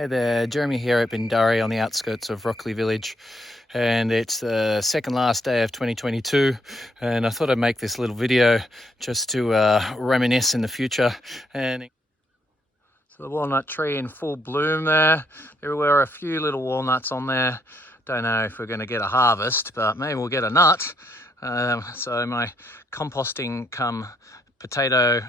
Hey there, Jeremy here at Bindari on the outskirts of Rockley Village, and it's the second last day of 2022, and I thought I'd make this little video just to reminisce in the future. And so the walnut tree in full bloom there. There were a few little walnuts on there. Don't know if we're going to get a harvest, but maybe we'll get a nut. So my composting cum potato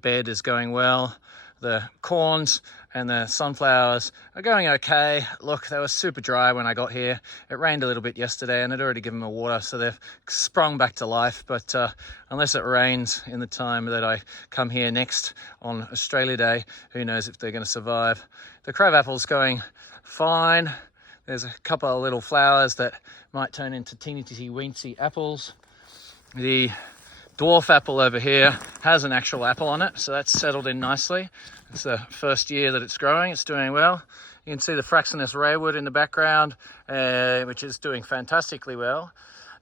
bed is going well. The corns and the sunflowers are going okay. Look, they were super dry when I got here. It rained a little bit yesterday and I'd already given them water, so they've sprung back to life. But unless it rains in the time that I come here next on Australia Day, who knows if they're going to survive. The crab apple's going fine. There's a couple of little flowers that might turn into teeny weensy apples. The dwarf apple over here has an actual apple on it, so that's settled in nicely. It's the first year that it's growing. It's doing well. You can see the Fraxinus raywood in the background, which is doing fantastically well.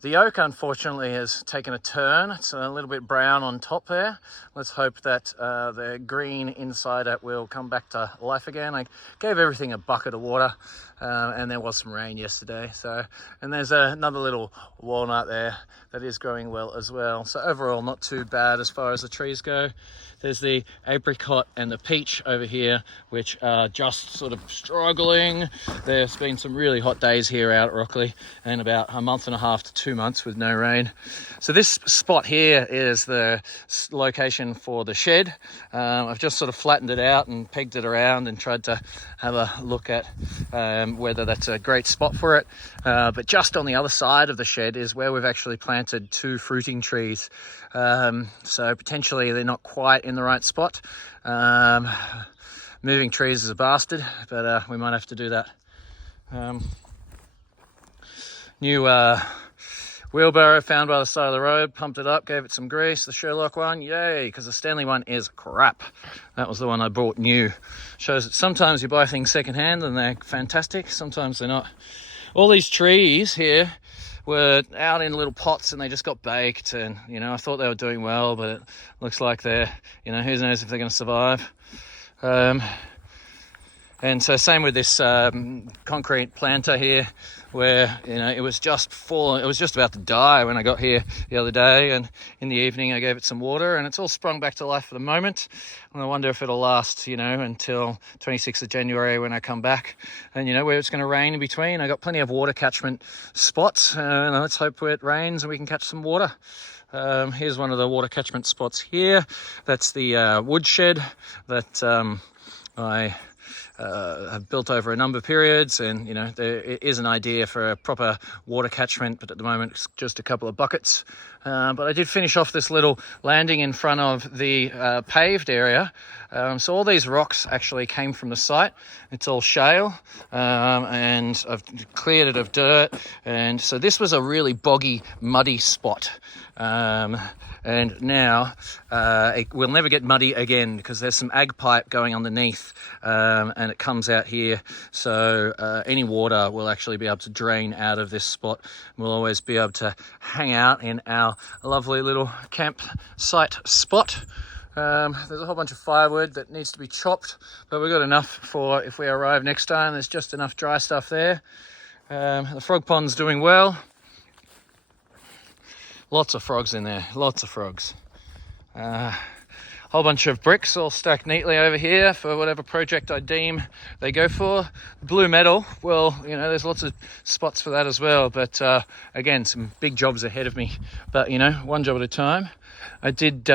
The oak, unfortunately, has taken a turn. It's a little bit brown on top there. Let's hope that the green inside it will come back to life again. I gave everything a bucket of water, and there was some rain yesterday. And there's another little walnut there that is growing well as well. So overall, not too bad as far as the trees go. There's the apricot and the peach over here, which are just sort of struggling. There's been some really hot days here out at Rockley, and about a month and a half to 2 months with no rain. So this spot here is the location for the shed. I've just sort of flattened it out and pegged it around and tried to have a look at whether that's a great spot for it. But just on the other side of the shed is where we've actually planted 2 fruiting trees. So potentially they're not quite in the right spot. Moving trees is a bastard, but we might have to do that. New wheelbarrow found by the side of the road, pumped it up, gave it some grease. The Sherlock one, yay, because the Stanley one is crap. That was the one I bought new. Shows that sometimes you buy things secondhand and they're fantastic, sometimes they're not. All these trees here were out in little pots and they just got baked, and I thought they were doing well, but it looks like they're, who knows if they're going to survive. And so same with this concrete planter here, where it was just fallen. It was just about to die when I got here the other day, and in the evening I gave it some water, and it's all sprung back to life for the moment. And I wonder if it'll last, until 26th of January when I come back, and where it's going to rain in between. I got plenty of water catchment spots, and let's hope it rains and we can catch some water. Here's one of the water catchment spots here. That's the woodshed that I have built over a number of periods, and there is an idea for a proper water catchment, but at the moment it's just a couple of buckets. But I did finish off this little landing in front of the paved area. So all these rocks actually came from the site. It's all shale, and I've cleared it of dirt, and so this was a really boggy, muddy spot. And now it will never get muddy again because there's some ag pipe going underneath, and it comes out here, so any water will actually be able to drain out of this spot. We'll always be able to hang out in our lovely little campsite spot. There's a whole bunch of firewood that needs to be chopped, but we've got enough for if we arrive next time. There's just enough dry stuff there. The frog pond's doing well. Lots of frogs in there, lots of frogs. Whole bunch of bricks all stacked neatly over here for whatever project I deem they go for. Blue metal, well, there's lots of spots for that as well, but again, some big jobs ahead of me, but one job at a time. I did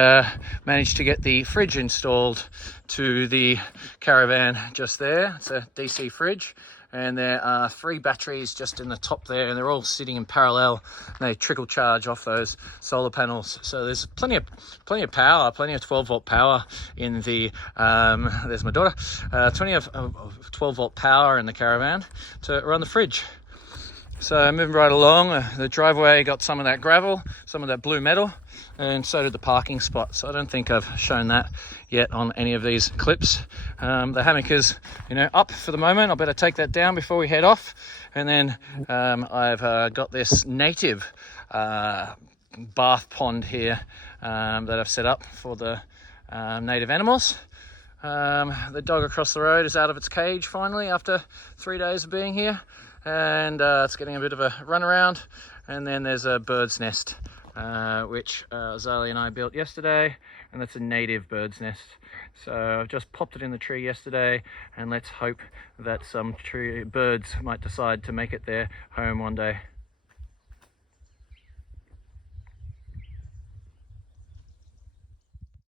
manage to get the fridge installed to the caravan just there. It's a DC fridge, and there are 3 batteries just in the top there, and they're all sitting in parallel. They trickle charge off those solar panels, so there's plenty of power, plenty of 12-volt power in the there's my daughter, plenty of 12-volt power in the caravan to run the fridge. So moving right along, the driveway got some of that gravel, some of that blue metal, and so did the parking spot. So I don't think I've shown that yet on any of these clips. The hammock is, up for the moment. I better take that down before we head off. And then I've got this native bath pond here that I've set up for the native animals. The dog across the road is out of its cage finally after 3 days of being here, and it's getting a bit of a run around. And then there's a bird's nest which Azalea and I built yesterday, and that's a native bird's nest. So I've just popped it in the tree yesterday, and let's hope that some birds might decide to make it their home one day.